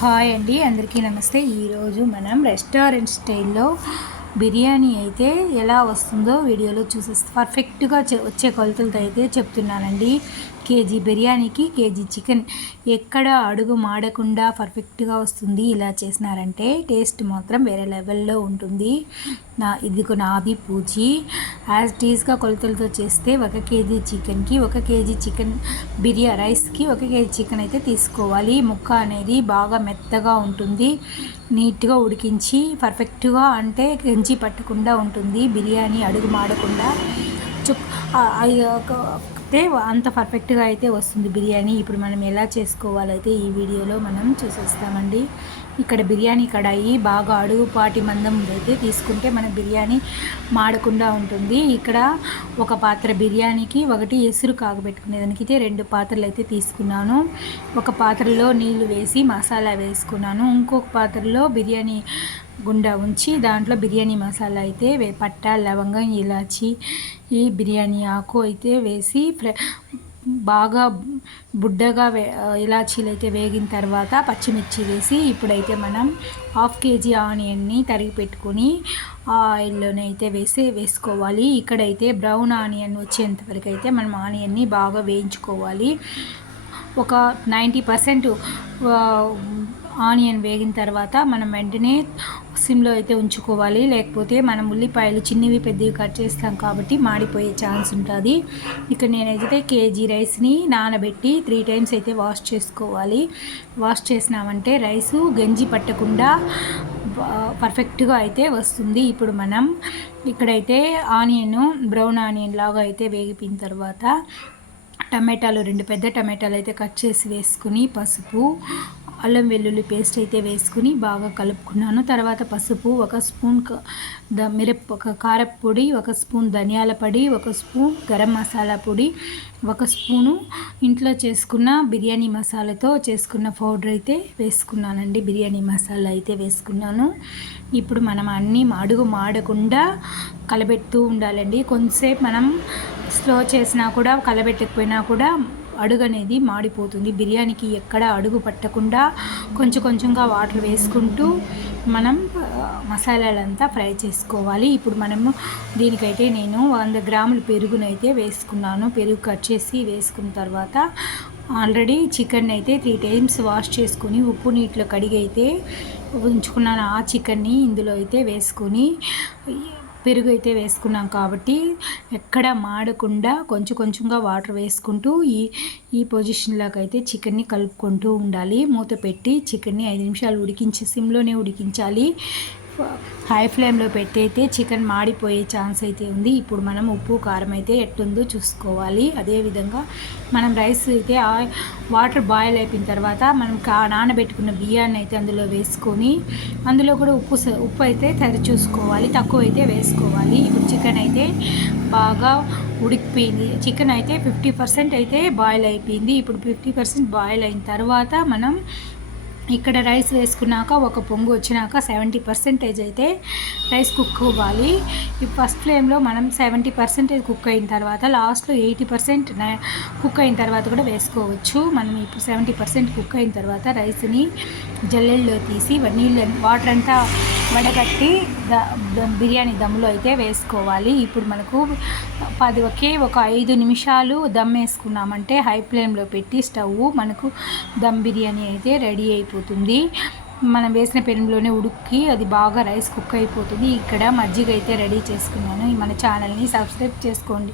Hi అండి అందరికీ నమస్తే. ఈరోజు మనం రెస్టారెంట్ స్టైల్లో బిర్యానీ అయితే ఎలా వస్తుందో వీడియోలో చూసేస్తే. పర్ఫెక్ట్గా వచ్చే కొలతలతో అయితే చెప్తున్నానండి. కేజీ బిర్యానీకి కేజీ చికెన్ ఎక్కడ అడుగు మాడకుండా పర్ఫెక్ట్గా వస్తుంది ఇలా చేసినారంటే టేస్ట్ మాత్రం వేరే లెవెల్లో ఉంటుంది. నా ఇదిగో నాది పూచి. యాజ్ టీజ్గా కొలతలతో చేస్తే ఒక కేజీ చికెన్కి ఒక కేజీ చికెన్ బిర్యా రైస్కి ఒక కేజీ చికెన్ అయితే తీసుకోవాలి. ముక్క అనేది బాగా మెత్తగా ఉంటుంది నీట్గా ఉడికించి పర్ఫెక్ట్గా అంటే గంజి పట్టకుండా ఉంటుంది. బిర్యానీ అడుగు మాడకుండా చుక్ అయితే అంత పర్ఫెక్ట్గా అయితే వస్తుంది బిర్యానీ. ఇప్పుడు మనం ఎలా చేసుకోవాలైతే ఈ వీడియోలో మనం చూసేస్తామండి. ఇక్కడ బిర్యానీ కడాయి బాగా అడుగుపాటి మందం అయితే తీసుకుంటే మన బిర్యానీ మాడకుండా ఉంటుంది. ఇక్కడ ఒక పాత్ర బిర్యానీకి ఒకటి ఎసురు కాగబెట్టుకునేదానికి అయితే రెండు పాత్రలు అయితే తీసుకున్నాను. ఒక పాత్రలో నీళ్ళు వేసి మసాలా వేసుకున్నాను. ఇంకొక పాత్రలో బిర్యానీ గుండా ఉంచి దాంట్లో బిర్యానీ మసాలా అయితే పట్ట లవంగం ఇలాచి ఈ బిర్యానీ ఆకు అయితే వేసి బాగా బుడ్డగా వే ఇలాచీలు అయితే వేగిన తర్వాత పచ్చిమిర్చి వేసి ఇప్పుడైతే మనం హాఫ్ కేజీ ఆనియన్ని తరిగి పెట్టుకొని ఆయిల్లోనే అయితే వేసి వేసుకోవాలి. ఇక్కడైతే బ్రౌన్ ఆనియన్ వచ్చేంతవరకు అయితే మనం ఆనియన్ని బాగా వేయించుకోవాలి. ఒక నైంటీ పర్సెంట్ ఆనియన్ వేగిన తర్వాత మనం వెంటనే సిమ్లో అయితే ఉంచుకోవాలి. లేకపోతే మనం ఉల్లిపాయలు చిన్నవి పెద్దవి కట్ చేస్తాం కాబట్టి మాడిపోయే ఛాన్స్ ఉంటుంది. ఇక్కడ నేనైతే కేజీ రైస్ని నానబెట్టి త్రీ టైమ్స్ అయితే వాష్ చేసుకోవాలి. వాష్ చేసినామంటే రైసు గంజి పట్టకుండా పర్ఫెక్ట్గా అయితే వస్తుంది. ఇప్పుడు మనం ఇక్కడైతే ఆనియన్ బ్రౌన్ ఆనియన్ లాగా అయితే వేగిపోయిన తర్వాత టమాటాలు రెండు పెద్ద టమాటాలు అయితే కట్ చేసి వేసుకుని పసుపు అల్లం వెల్లుల్లి పేస్ట్ అయితే వేసుకుని బాగా కలుపుకున్నాను. తర్వాత పసుపు ఒక స్పూన్ ద మిరప్ ఒక కారపొడి ఒక స్పూన్ ధనియాల పొడి ఒక స్పూన్ గరం మసాలా పొడి ఒక స్పూను ఇంట్లో చేసుకున్న బిర్యానీ మసాలాతో చేసుకున్న పౌడర్ అయితే వేసుకున్నానండి. బిర్యానీ మసాలా అయితే వేసుకున్నాను. ఇప్పుడు మనం అన్నీ అడుగు మాడకుండా కలబెడుతూ ఉండాలండి. కొంతసేపు మనం స్లో చేసినా కూడా కలబెట్టకపోయినా కూడా అడుగు అనేది మాడిపోతుంది. బిర్యానీకి ఎక్కడ అడుగు పట్టకుండా కొంచెం కొంచెంగా వాటర్ వేసుకుంటూ మనం మసాలాలంతా ఫ్రై చేసుకోవాలి. ఇప్పుడు మనము దీనికైతే నేను వంద గ్రాముల పెరుగునైతే వేసుకున్నాను. పెరుగు కట్ చేసి వేసుకున్న తర్వాత ఆల్రెడీ చికెన్ అయితే త్రీ టైమ్స్ వాష్ చేసుకుని ఉప్పు నీటిలో కడిగి అయితే ఉంచుకున్నాను. ఆ చికెన్ని ఇందులో అయితే వేసుకొని పెరుగు అయితే వేసుకున్నాం కాబట్టి ఎక్కడ మాడకుండా కొంచెం కొంచెంగా వాటర్ వేసుకుంటూ ఈ ఈ పొజిషన్లోకి అయితే చికెన్ని కలుపుకుంటూ ఉండాలి. మూత పెట్టి చికెన్ని ఐదు నిమిషాలు ఉడికించి సిమ్లోనే ఉడికించాలి. హై ఫ్లేమ్లో పెట్టయితే చికెన్ మాడిపోయే ఛాన్స్ అయితే ఉంది. ఇప్పుడు మనం ఉప్పు కారం అయితే ఎట్టుందో చూసుకోవాలి. అదేవిధంగా మనం రైస్ అయితే వాటర్ బాయిల్ అయిపోయిన తర్వాత మనం కా నానబెట్టుకున్న బియ్యాన్ని అయితే అందులో వేసుకొని అందులో కూడా ఉప్పు ఉప్పు అయితే తెరి చూసుకోవాలి. తక్కువ అయితే వేసుకోవాలి. ఇప్పుడు చికెన్ అయితే బాగా ఉడికిపోయింది. చికెన్ అయితే ఫిఫ్టీ పర్సెంట్ అయితే బాయిల్ అయిపోయింది. ఇప్పుడు ఫిఫ్టీ పర్సెంట్ బాయిల్ అయిన తర్వాత మనం ఇక్కడ రైస్ వేసుకున్నాక ఒక పొంగు వచ్చినాక సెవెంటీ పర్సెంటేజ్ అయితే రైస్ కుక్ అవ్వాలి. ఈ ఫస్ట్ ఫ్లేమ్లో మనం సెవెంటీ పర్సెంటేజ్ కుక్ అయిన తర్వాత లాస్ట్లో ఎయిటీ పర్సెంట్ కుక్ అయిన తర్వాత కూడా వేసుకోవచ్చు. మనం ఇప్పుడు సెవెంటీ పర్సెంట్ కుక్ అయిన తర్వాత రైస్ని జల్లెల్లో తీసి నీళ్ళు వాటర్ అంతా వడగట్టి బిర్యానీ దమ్లో అయితే వేసుకోవాలి. ఇప్పుడు మనకు పది ఒకే ఒక ఐదు నిమిషాలు దమ్ వేసుకున్నామంటే హై ఫ్లేమ్లో పెట్టి స్టవ్ మనకు దమ్ బిర్యానీ అయితే రెడీ అయిపోతుంది. మనం వేసిన పెనంలోనే ఉడికి అది బాగా రైస్ కుక్ అయిపోతుంది. ఇక్కడ మజ్జిగ అయితే రెడీ చేసుకున్నాను. మన ఛానల్ని సబ్స్క్రైబ్ చేసుకోండి.